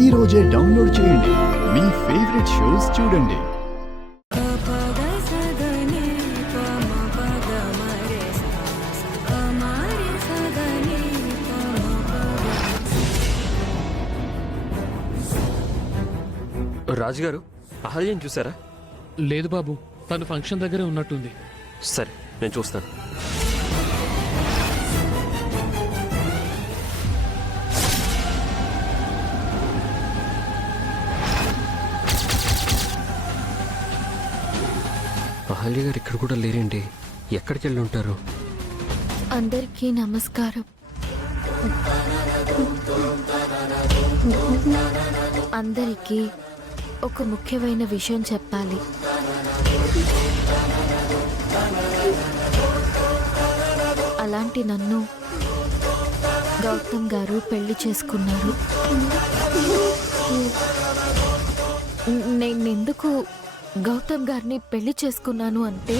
ఈ రోజే డౌన్లోడ్ చేయండి. మీ ఫేవరెట్ షోస్ చూడండి. రాజుగారు, అహల్యం చూసారా? లేదు బాబు, తను ఫంక్షన్ దగ్గరే ఉన్నట్టుంది. సరే, నేను చూస్తాను. అహల్య గారు ఇక్కడ కూడా లేరేంటి? ఎక్కడికి వెళ్ళి ఉంటారు? అందరికీ నమస్కారం. అందరికీ ఒక ముఖ్యమైన విషయం చెప్పాలి. అలాంటి నన్ను గౌతమ్ గారు పెళ్లి చేసుకున్నారు. నేనెందుకు గౌతమ్ గారిని పెళ్లి చేసుకున్నాను అంటే